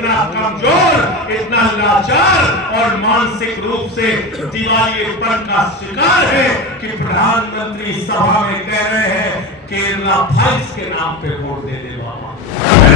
इतना कमजोर, इतना लाचार और मानसिक रूप से दिवालियेपन का शिकार है कि प्रधानमंत्री सभा में कह रहे हैं केरला फाइल्स के नाम पे वोट दे दे बाबा।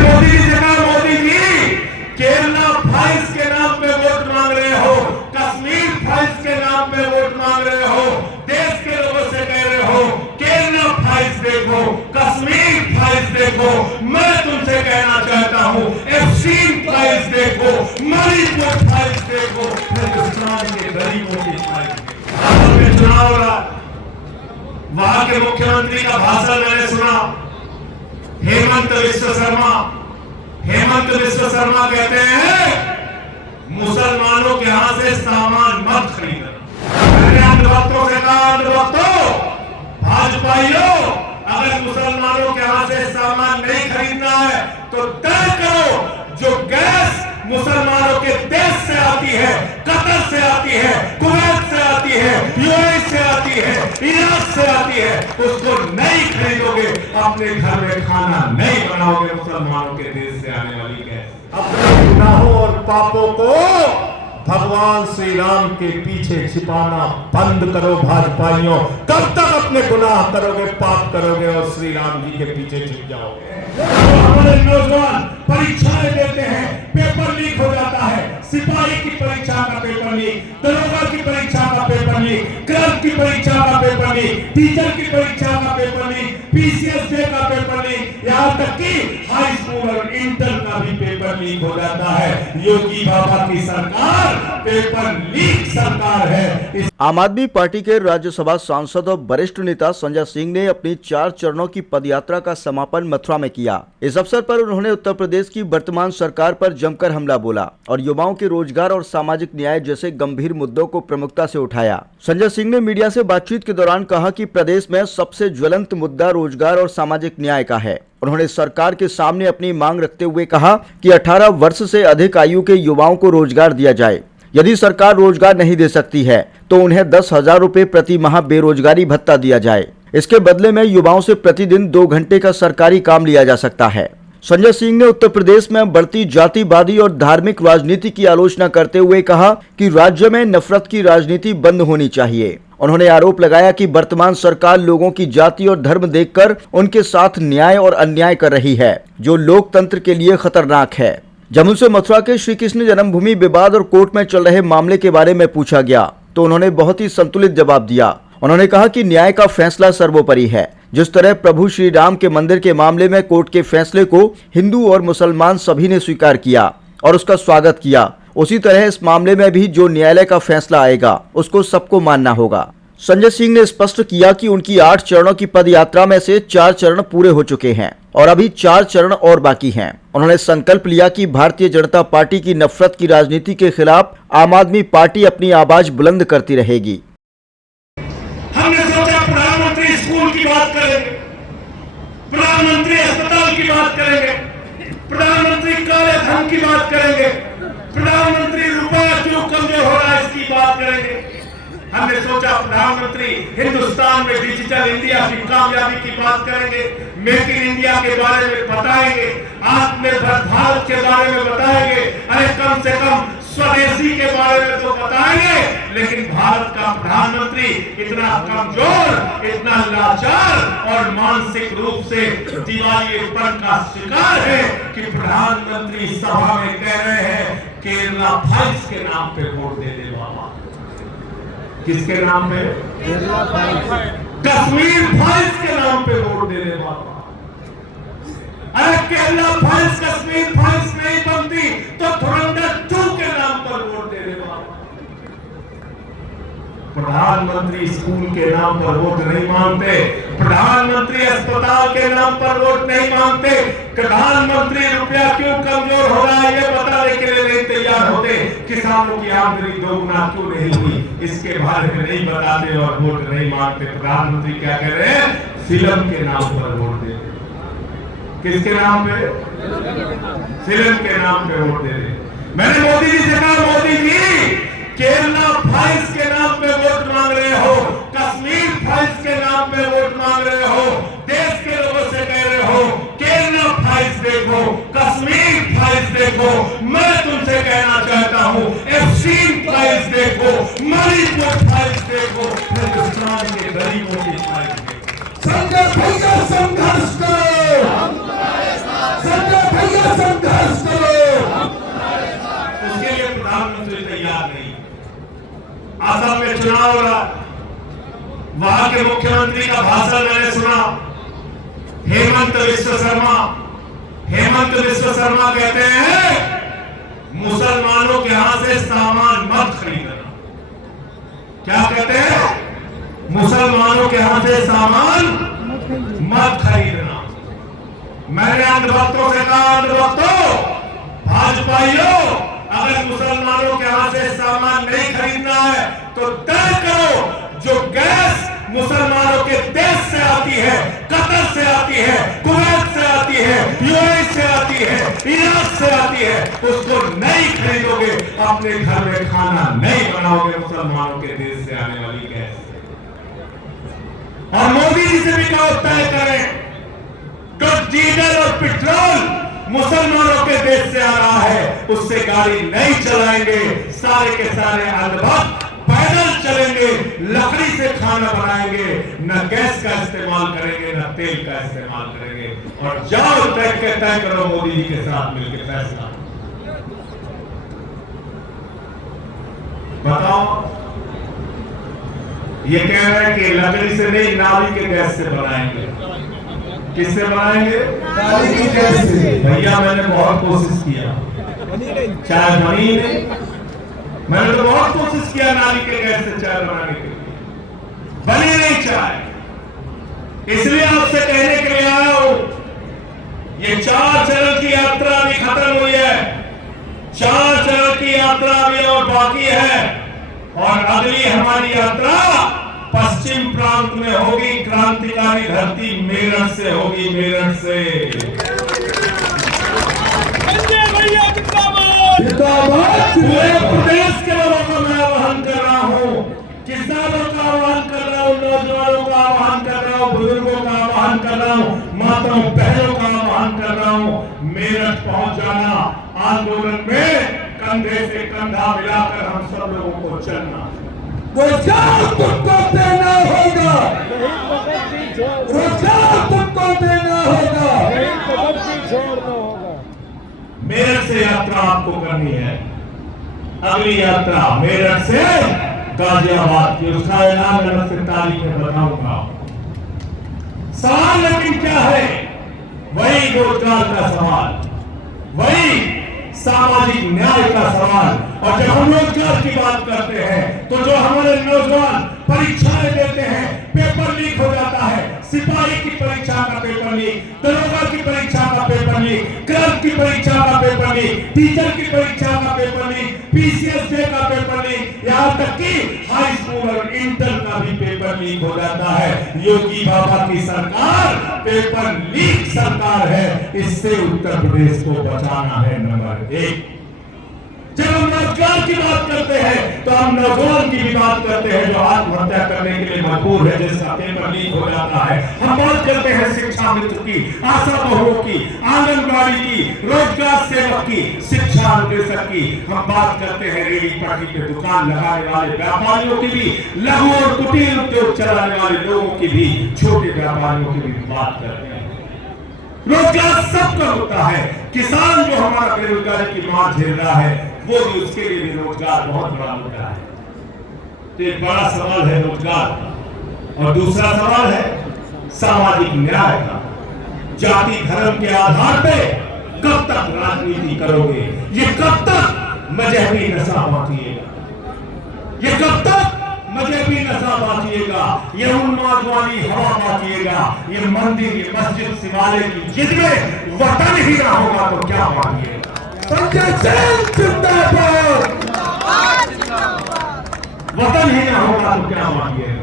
मोदी जी से कहा, मोदी जी केरला फाइल्स के नाम पे वोट मांग रहे हो, कश्मीर फाइल्स के नाम पे वोट मांग रहे हो, देश के लोगों से कह रहे हो केरला फाइल्स देखो, कश्मीर फाइल्स देखो। मैं तुमसे कहना चाहता हूं एफसीन फाइल्स देखो, मणिपुर फाइल्स देखो, हिंदुस्तान के गरीबों की फाइल्स देखो। चुनाव रहा, वहां के मुख्यमंत्री का भाषण मैंने सुना। हेमंत विश्व शर्मा कहते हैं मुसलमानों के यहां से सामान मत खरीदना। मैंने अंधभक्तों से कहा, अंधभक्तों, भाजपाइयों, अगर मुसलमानों के यहां से सामान नहीं खरीदना है तो तय करो जो गैस मुसलमानों के देश से आती है, कतर से आती है, कुवैत से आती है, यूएई से आती है, इराक से आती है, उसको नहीं खरीदोगे, अपने घर में खाना नहीं बनाओगे मुसलमानों के देश से आने वाली गैस। अपने गुनाहों और पापों को भगवान श्री राम के पीछे छिपाना बंद करो भाजपाइयों। कब तक अपने गुनाह करोगे, पाप करोगे और श्री राम जी के पीछे छिप जाओगे। हमारे नौजवान परीक्षाएं देते हैं, पेपर लीक हो जाता है, सिपाही की परीक्षा का पेपर लीक, दरोगा की परीक्षा का पेपर लीक, क्लर्क की परीक्षा का पेपर लीक, टीचर की परीक्षा का पेपर लीक, पीसीएस का पेपर लीक, यहाँ तक कि हाई स्कूल और इंटर का भी पेपर लीक हो जाता है। योगी बाबा की सरकार पेपर लीक सरकार है। आम आदमी पार्टी के राज्यसभा सांसद और वरिष्ठ नेता संजय सिंह ने अपनी 4 चरणों की पदयात्रा का समापन मथुरा में किया। इस अवसर पर उन्होंने उत्तर प्रदेश की वर्तमान सरकार पर जमकर हमला बोला और युवाओं के रोजगार और सामाजिक न्याय जैसे गंभीर मुद्दों को प्रमुखता से उठाया। संजय सिंह ने मीडिया से बातचीत के दौरान कहा कि प्रदेश में सबसे ज्वलंत मुद्दा रोजगार और सामाजिक न्याय का है। उन्होंने सरकार के सामने अपनी मांग रखते हुए कहा कि 18 वर्ष से अधिक आयु के युवाओं को रोजगार दिया जाए। यदि सरकार रोजगार नहीं दे सकती है तो उन्हें 10,000 रुपए प्रति माह बेरोजगारी भत्ता दिया जाए। इसके बदले में युवाओं से प्रतिदिन 2 घंटे का सरकारी काम लिया जा सकता है। संजय सिंह ने उत्तर प्रदेश में बढ़ती जातिवादी और धार्मिक राजनीति की आलोचना करते हुए कहा कि राज्य में नफरत की राजनीति बंद होनी चाहिए। उन्होंने आरोप लगाया कि वर्तमान सरकार लोगों की जाति और धर्म देखकर उनके साथ न्याय और अन्याय कर रही है, जो लोकतंत्र के लिए खतरनाक है। जब उनसे मथुरा के श्री कृष्ण जन्मभूमि विवाद और कोर्ट में चल रहे मामले के बारे में पूछा गया तो उन्होंने बहुत ही संतुलित जवाब दिया। उन्होंने कहा कि न्याय का फैसला सर्वोपरि है। जिस तरह प्रभु श्री राम के मंदिर के मामले में कोर्ट के फैसले को हिंदू और मुसलमान सभी ने स्वीकार किया और उसका स्वागत किया, उसी तरह इस मामले में भी जो न्यायालय का फैसला आएगा उसको सबको मानना होगा। संजय सिंह ने स्पष्ट किया कि उनकी 8 चरणों की पदयात्रा में से 4 चरण पूरे हो चुके हैं और अभी 4 चरण और बाकी हैं। उन्होंने संकल्प लिया कि भारतीय जनता पार्टी की नफरत की राजनीति के खिलाफ आम आदमी पार्टी अपनी आवाज बुलंद करती रहेगी। हमने सोचा प्रधानमंत्री स्कूल की बात करेंगे, प्रधानमंत्री अस्पताल की बात करेंगे, प्रधानमंत्री काले धन की बात करेंगे, प्रधानमंत्री रुपया क्यों कमजोर हो रहा है इसकी बात करेंगे। हमने सोचा प्रधानमंत्री हिंदुस्तान में डिजिटल इंडिया की कामयाबी की बात करेंगे, मेक इन इंडिया के बारे में बताएंगे, आत्मनिर्भर भारत के बारे में बताएंगे, अरे कम से कम स्वदेशी के बारे में तो बताएंगे। लेकिन भारत का प्रधानमंत्री इतना कमजोर, इतना लाचार और मानसिक रूप से दिवालियेपन का शिकार है कि प्रधानमंत्री सभा में कह रहे हैं केरला फाइल्स के नाम पे वोट दे दे बाबा। किसके नाम पे? कश्मीर फाइल्स के नाम पे वोट दे दे बाबा। अरे केरला फाइल्स कश्मीर फाइल्स नहीं बनती तो धुरंधर 2 के नाम पर वोट दे दे बाबा। प्रधानमंत्री स्कूल के नाम पर वोट नहीं मांगते, प्रधानमंत्री अस्पताल के नाम पर वोट नहीं मांगते, प्रधानमंत्री रुपया क्यों कमजोर हो रहा है ये बताने के लिए नहीं तैयार होते, किसानों की आमदनी दोगुना क्यों नहीं हुई इसके बारे में नहीं बताते और वोट नहीं मांगते। प्रधानमंत्री क्या कह रहे हैं? फिल्म के नाम पर वोट दे। किसके नाम पे? फिल्म के नाम पे वोट दे रहे। मैंने मोदी जी से कहा, मोदी जी केरला फाइल्स के नाम पे वोट मांग रहे हो, कश्मीर फाइल्स के नाम पे वोट मांग रहे हो, देश के लोगों से कह रहे हो केरला फाइल्स देखो, कश्मीर फाइल्स देखो, मैं तुमसे कहना चाहता हूं एफसीन फाइल्स देखो, मणिपुर फाइल्स देखो, हिंदुस्तान के गरीबों की फाइल्स देखो। संजय भैया संघर्ष करो, संजय भैया संघर्ष करो। उसके लिए प्रधानमंत्री तैयार नहीं। असम में चुनाव हो रहा, वहां के मुख्यमंत्री का भाषण मैंने सुना। हेमंत विश्व शर्मा कहते हैं मुसलमानों के यहां से सामान मत खरीदना। क्या कहते हैं? मुसलमानों के यहां से सामान मत खरीदना। मैंने अंधभक्तों से कहा, अंधभक्तों, भाजपाइयों, अगर मुसलमानों के यहां से सामान नहीं खरीदना है तो तय करो जो गैस मुसलमानों के देश से आती है, कतर से आती है, कुवैत से आती है, यूएई से आती है, इराक से आती है, उसको नहीं खरीदोगे, अपने घर में खाना नहीं बनाओगे मुसलमानों के देश से आने वाली गैस। और मोदी जी से भी कहो तय करें तो डीजल और पेट्रोल मुसलमानों के देश से आ रहा है, उससे गाड़ी नहीं चलाएंगे। सारे के सारे अंधभक्त पैदल चलेंगे, लकड़ी से खाना बनाएंगे, न गैस का इस्तेमाल करेंगे, न तेल का इस्तेमाल करेंगे। और जाओ तय करो मोदी जी के साथ मिलकर फैसला। बताओ, ये कह रहे हैं कि लकड़ी से नहीं, नाली के गैस से बनाएंगे। किससे बनाएंगे? नाली की गैस से। भैया मैंने बहुत कोशिश किया, चाय बनी नहीं। मैंने तो बहुत कोशिश किया नाली के गैस से चाय बनाने के लिए, बनी नहीं चाय। इसलिए आपसे कहने के लिए आया हूं, ये 4 चरण की यात्रा अभी खत्म हुई है, 4 चरण की यात्रा अभी और बाकी है। और अगली हमारी यात्रा पश्चिम प्रांत में होगी, क्रांतिकारी धरती मेरठ से होगी, मेरठ से। पूरे प्रदेश के लोगों को मैं आह्वान कर रहा हूं, किसानों का आह्वान कर रहा हूं, नौजवानों का आह्वान कर रहा हूं, बुजुर्गों का आह्वान कर रहा हूं, माताओं बहनों का आह्वान कर रहा हूं, मेरठ पहुंच जाना। आंदोलन में कंधे से कंधा मिलाकर हम सब लोगों को चलना। रोजगार तुमको देना होगा, रोजगार तुमको देना होगा। मेरठ से यात्रा आपको करनी है। अगली यात्रा मेरठ से गाजियाबाद की, उसका ऐलान मैं 10 तारीख में बताऊंगा। सवाल लेकिन क्या है? वही रोजगार का सवाल, वही सामाजिक न्याय का सवाल। और जब हम रोजगार की बात करते हैं तो जो हमारे नौजवान परीक्षाएं देते हैं, पेपर लीक हो जाता है, सिपाही की परीक्षा का पेपर लीक, दरोगा की परीक्षा का पेपर लीक, क्लर्क की परीक्षा का पेपर लीक, टीचर की परीक्षा का पेपर लीक, पीसीएसजे का पेपर लीक, यहाँ तक कि हाई स्कूल और इंटर का भी पेपर लीक हो जाता है। योगी बाबा की सरकार पेपर लीक सरकार है, इससे उत्तर प्रदेश को बचाना है। नंबर 1, जब हम रोजगार की बात करते हैं तो हम नौजवान की भी बात करते हैं जो आत्महत्या करने के लिए मजबूर है, जिसका पेपर लीक हो जाता है। हम बात करते हैं शिक्षा मित्र की, आशा बहुओं की, आंगनबाड़ी की, रोजगार सेवक की, शिक्षा अनुदेशक की। हम बात करते हैं रेडी पटरी पे दुकान लगाने वाले व्यापारियों की भी, लघु और कुटीर उद्योग चलाने वाले लोगों की भी, छोटे व्यापारियों की भी बात करते हैं। रोजगार सबका होता है। किसान जो हमारा बेरोजगारी की मार झेल रहा है, वो भी, उसके लिए भी रोजगार बहुत बड़ा मुद्दा है। तो एक बड़ा सवाल है रोजगार का। और दूसरा सवाल है सामाजिक न्याय का। जाति धर्म के आधार पे कब तक राजनीति करोगे? ये कब तक मजहबी नशा बांटिएगा? ये कब तक मजहबी नशा बांटिएगा? ये उन्माद वाली हवा बांटिएगा? ये मंदिर, ये मस्जिद, शिवालय की जिद में वतन ही ना होगा तो क्या बांटिएगा? संजय सिंह जिंदाबाद, वतन ही ना होगा तो क्या बांटिएगा?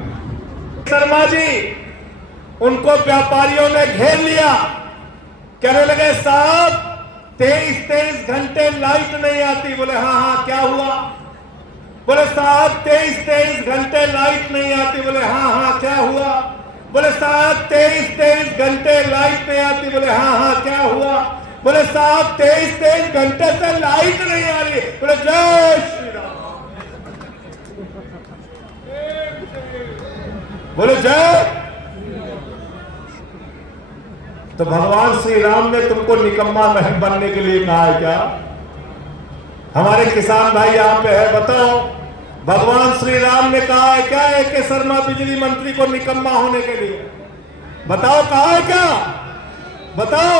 शर्मा जी, उनको व्यापारियों ने घेर लिया, कहने लगे साहब 23 घंटे लाइट नहीं आती। बोले हाँ, क्या हुआ? बोले साहब 23 घंटे लाइट नहीं आती। बोले हाँ, क्या हुआ? बोले साहब 23 घंटे लाइट नहीं आती। बोले हाँ, क्या हुआ? बोले साहब 23 घंटे से लाइट नहीं आ रही। बोले जय श्री राम, बोले जय। तो भगवान श्री राम ने तुमको निकम्मा नहीं बनने के लिए कहा है क्या? हमारे किसान भाई यहाँ पे है, बताओ भगवान श्री राम ने कहा है क्या A.K. शर्मा बिजली मंत्री को निकम्मा होने के लिए? बताओ कहा है क्या? बताओ।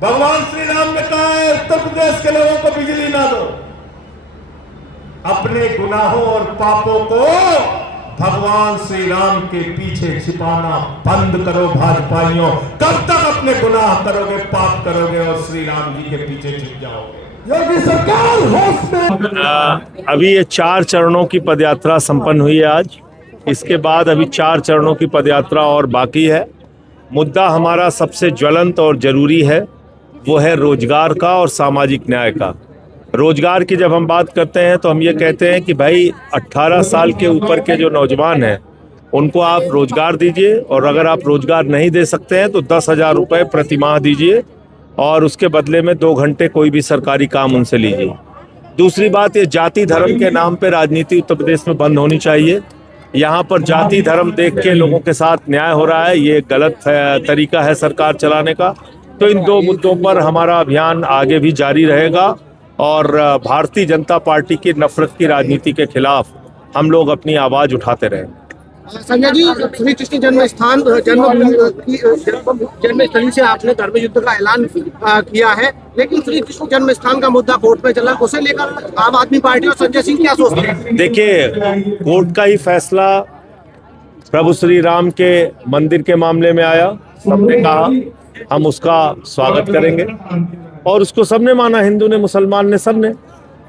भगवान श्री राम ने कहा है उत्तर प्रदेश के लोगों को बिजली ना दो। अपने गुनाहों और पापों को भगवान श्री राम के पीछे छिपाना बंद करो भाजपाइयों। कब तक अपने गुनाह करोगे, पाप करोगे और श्री राम जी के पीछे छिप जाओगे? योगी सरकार होश में। अभी ये 4 चरणों की पदयात्रा संपन्न हुई है आज। इसके बाद अभी 4 चरणों की पदयात्रा और बाकी है। मुद्दा हमारा सबसे ज्वलंत और जरूरी है, वो है रोजगार का और सामाजिक न्याय का। रोजगार की जब हम बात करते हैं तो हम ये कहते हैं कि भाई 18 साल के ऊपर के जो नौजवान हैं उनको आप रोजगार दीजिए, और अगर आप रोजगार नहीं दे सकते हैं तो 10,000 रुपये प्रति माह दीजिए और उसके बदले में 2 घंटे कोई भी सरकारी काम उनसे लीजिए। दूसरी बात, ये जाति धर्म के नाम पे राजनीति उत्तर प्रदेश में बंद होनी चाहिए। यहाँ पर जाति धर्म देख के लोगों के साथ न्याय हो रहा है, ये गलत तरीका है सरकार चलाने का। तो इन 2 मुद्दों पर हमारा अभियान आगे भी जारी रहेगा और भारतीय जनता पार्टी की नफरत की राजनीति के खिलाफ हम लोग अपनी आवाज उठाते रहेंगे। संजय जी, श्री कृष्ण जन्मस्थली से आपने धर्म युद्ध का ऐलान किया है, लेकिन श्री कृष्ण जन्म स्थान का मुद्दा कोर्ट में चला, उसे लेकर आम आदमी पार्टी और संजय सिंह क्या सोचते हैं? देखिए, कोर्ट का ही फैसला प्रभु श्री राम के मंदिर के मामले में आया। सबने कहा हम उसका स्वागत करेंगे और उसको सबने माना, हिंदू ने, मुसलमान ने, सबने।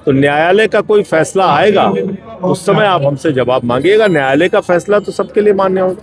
तो न्यायालय का कोई फैसला आएगा उस समय आप हमसे जवाब मांगिएगा। न्यायालय का फैसला तो सबके लिए मान्य होगा।